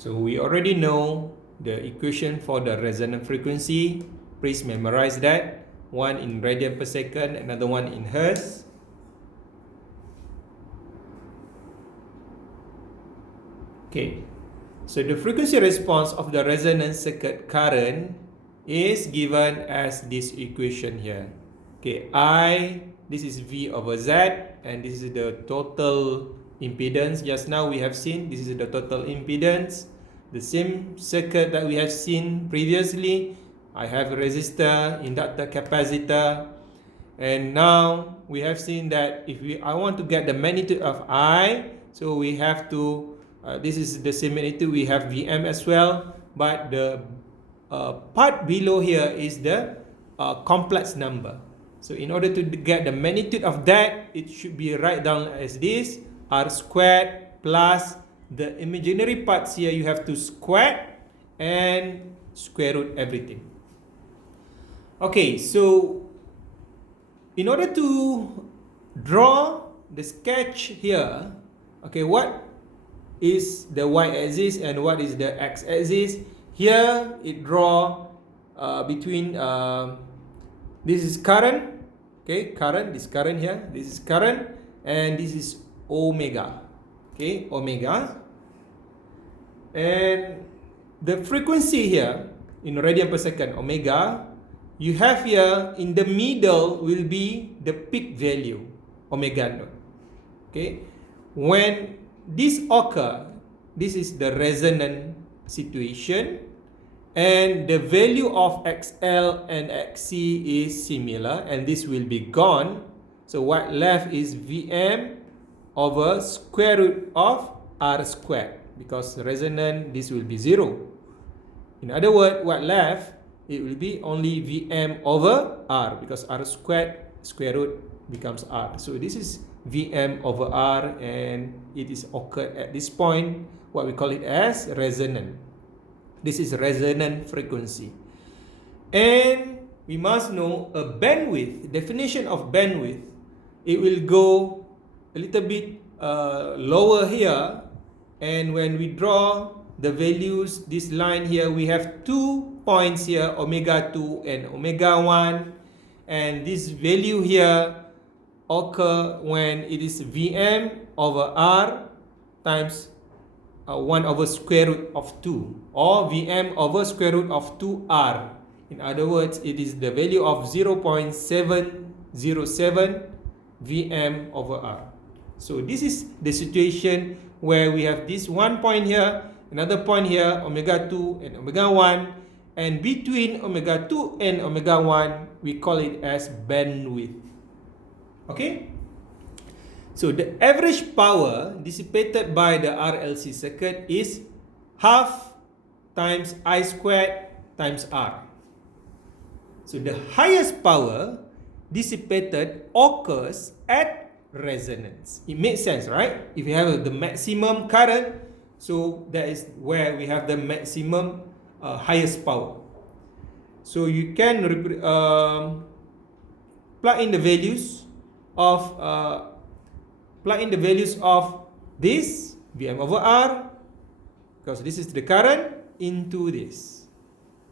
So we already know the equation for the resonant frequency. Please memorize that. One in radian per second, another one in hertz. Okay, so the frequency response of the resonance circuit current is given as this equation here. Okay, this is V over Z, and this is the total impedance. Just now we have seen this is the total impedance. The same circuit that we have seen previously. I have a resistor, inductor, capacitor, and now we have seen that if I want to get the magnitude of I, so we have to, this is the same magnitude, we have Vm as well, but the part below here is the complex number. So in order to get the magnitude of that, it should be write down as this, R squared plus the imaginary parts here, you have to square and square root everything. Okay, so in order to draw the sketch here, okay, what is the y-axis and what is the x-axis? Here it draw between this is current, okay, this current here, this is current, and this is omega, okay, omega, and the frequency here in radian per second, omega, you have here in the middle will be the peak value, omega naught, okay. When this occur, this is the resonant situation, and the value of XL and XC is similar, and this will be gone. So what left is Vm over square root of R squared, because resonant this will be 0. In other words, what left, it will be only Vm over R, because R squared square root becomes R. So this is Vm over R, and it is occurred at this point, what we call it as resonant. This is resonant frequency. And we must know a bandwidth, definition of bandwidth, it will go a little bit lower here, and when we draw the values, this line here, we have 2 points here, omega 2 and omega 1, and this value here occur when it is Vm over R times 1 over square root of 2, or Vm over square root of 2R. In other words, it is the value of 0.707 Vm over R. So this is the situation where we have this one point here, another point here, omega 2 and omega 1, and between omega 2 and omega 1, we call it as bandwidth. Okay? So the average power dissipated by the RLC circuit is half times I squared times R. So the highest power dissipated occurs at resonance. It makes sense, right? If you have the maximum current, so that is where we have the maximum highest power. So you can plug in the values of this Vm over R, because this is the current, into this.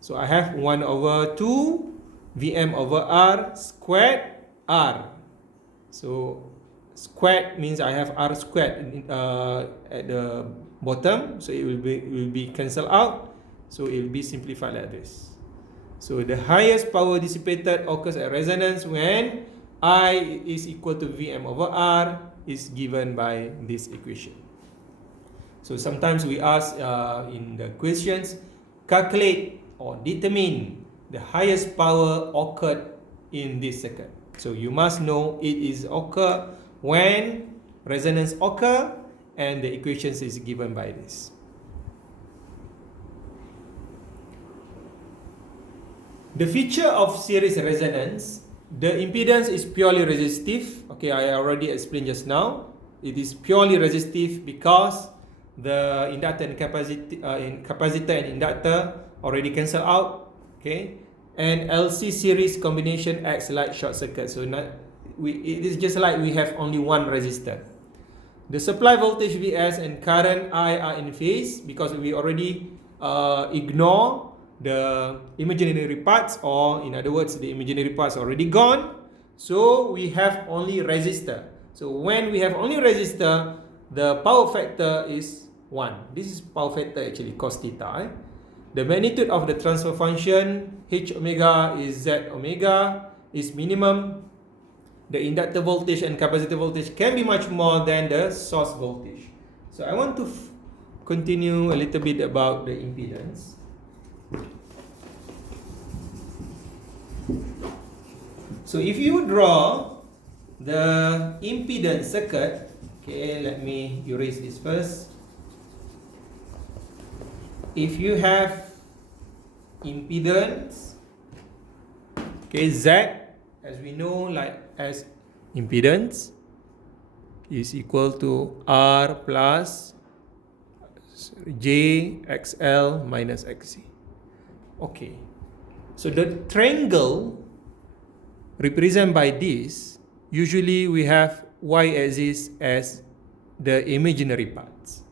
So I have 1 over 2 Vm over R squared R. So squared means I have R squared at the bottom, so it will be cancelled out, so it will be simplified like this. So the highest power dissipated occurs at resonance when I is equal to Vm over R is given by this equation. So sometimes we ask in the questions, calculate or determine the highest power occurred in this circuit. So you must know it is occur when resonance occur, and the equations is given by this. The feature of series resonance, the impedance is purely resistive. Okay, I already explained just now. It is purely resistive because the inductor and capacitor and inductor already cancel out. Okay, and LC series combination acts like short circuit. So it is just like we have only one resistor. the supply voltage Vs and current I are in phase because we already ignore the imaginary parts, or in other words, the imaginary parts are already gone. So we have only resistor. So when we have only resistor, the power factor is 1. This is power factor actually, cos theta. The magnitude of the transfer function H omega is Z omega is minimum. The inductor voltage and capacitor voltage can be much more than the source voltage. So I want to continue a little bit about the impedance. So if you draw the impedance circuit, okay, let me erase this first. If you have impedance, okay, Z, as we know, like as impedance is equal to R plus J XL minus XC. Okay, so the triangle represented by this, usually we have y-axis as the imaginary parts,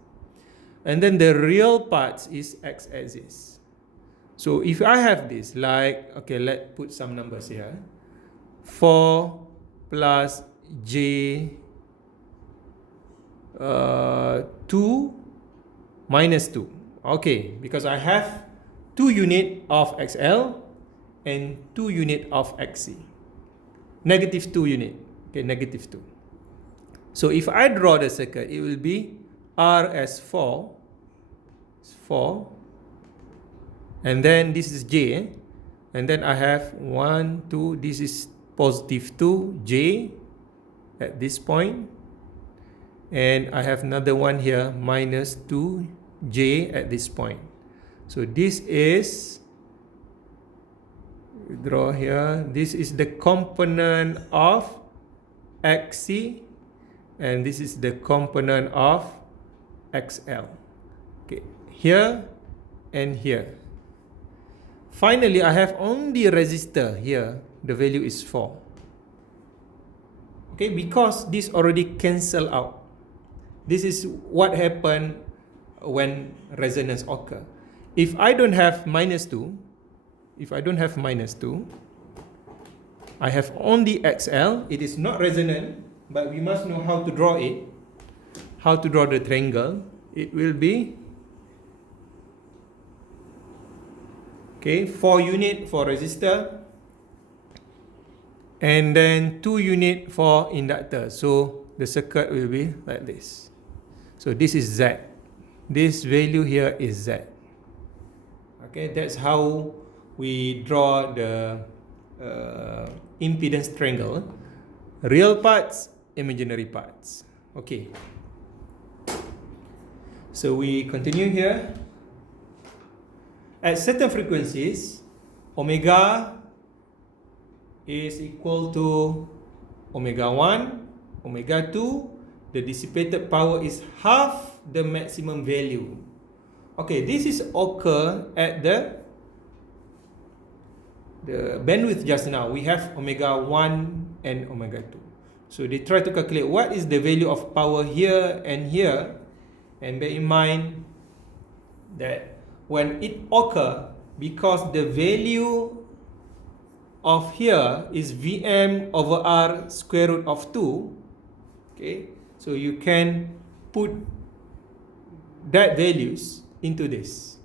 and then the real parts is x-axis. So if I have this, like, okay, let's put some numbers here. 4 plus J 2 minus 2. Okay, because I have 2 unit of XL and 2 unit of XC. Negative 2 unit. Okay, negative 2. So if I draw the circuit, it will be R as 4. 4. And then this is J. And then I have 1, 2, this is positive 2, J at this point. And I have another one here, minus 2, J at this point. So this is, draw here, this is the component of XC, and this is the component of XL. Okay, here and here. Finally, I have only resistor here. The value is 4. Okay, because this already cancel out. This is what happened when resonance occur. If I don't have minus 2, I have only XL. It is not resonant, but we must know how to draw it. How to draw the triangle. It will be, okay, 4 unit for resistor, and then 2 unit for inductor. So the circuit will be like this. So this is Z. This value here is Z. Okay, that's how we draw the impedance triangle. Real parts, imaginary parts. Okay. So we continue here. At certain frequencies, omega is equal to omega 1, omega 2. The dissipated power is half the maximum value. Okay, this is occur at the bandwidth just now. We have omega 1 and omega 2. So they try to calculate what is the value of power here and here. And bear in mind that when it occur, because the value of here is Vm over R square root of 2, okay, so you can put that values into this.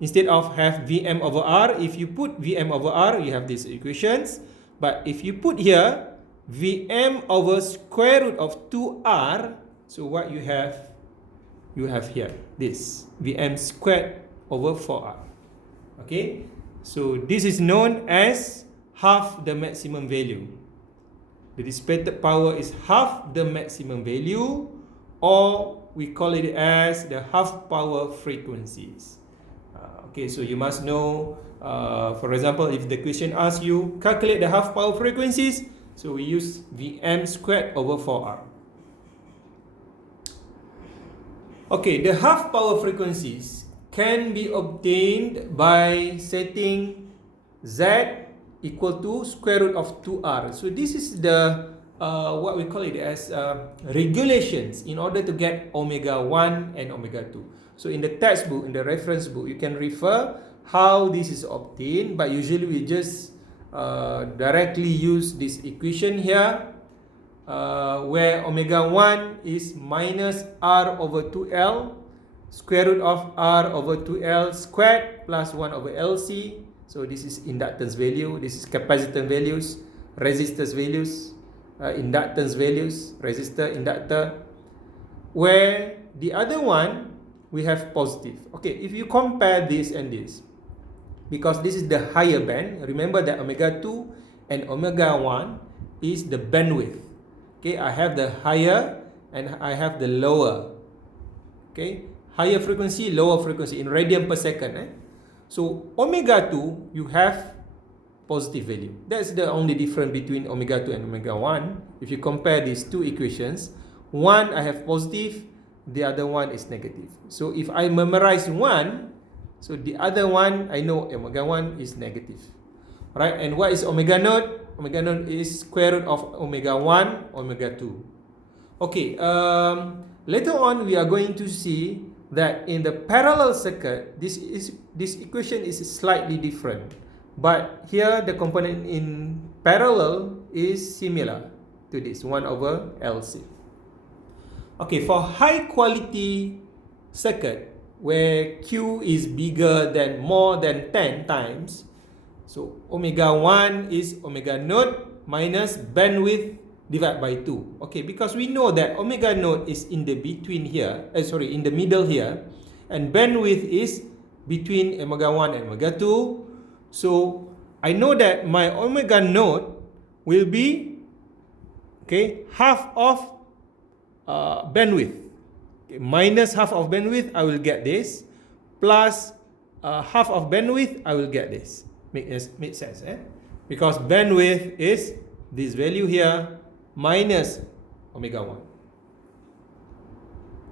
Instead of have Vm over R, if you put Vm over R, you have these equations. But if you put here Vm over square root of 2R, so what you have here this Vm squared over 4R. Okay, so this is known as half the maximum value. The dissipated power is half the maximum value, or we call it as the half power frequencies. Okay, so you must know, for example, if the question asks you calculate the half power frequencies, so we use Vm squared over 4R. Okay, the half power frequencies can be obtained by setting Z equal to square root of 2R. So this is the what we call it as regulations in order to get omega 1 and omega 2. So in the textbook, in the reference book, you can refer how this is obtained, but usually we just directly use this equation here, where omega 1 is minus r over 2l square root of r over 2l squared plus 1 over lc. So this is inductance value, this is capacitance values, resistance values, inductance values, resistor, inductor, where the other one we have positive. Okay, if you compare this and this, because this is the higher band, remember that omega 2 and omega 1 is the bandwidth. Okay, I have the higher and I have the lower. Okay, higher frequency, lower frequency in radian per second. So omega 2 you have positive value. That's the only difference between omega 2 and omega 1. If you compare these two equations, one I have positive, the other one is negative. So if I memorize one, so the other one I know omega 1 is negative. Right? And what is omega naught? Omega naught is square root of omega 1, omega 2. Okay, later on we are going to see that in the parallel circuit, this equation is slightly different. But here the component in parallel is similar to this 1 over LC. Okay, for high quality circuit where Q is bigger than more than 10 times, so omega 1 is omega naught minus bandwidth divided by 2. Okay, because we know that omega naught is in the between here, in the middle here, and bandwidth is between omega 1 and omega 2. So I know that my omega naught will be half of bandwidth. Okay, minus half of bandwidth, I will get this, plus half of bandwidth, I will get this. Make sense, Because bandwidth is this value here minus omega 1.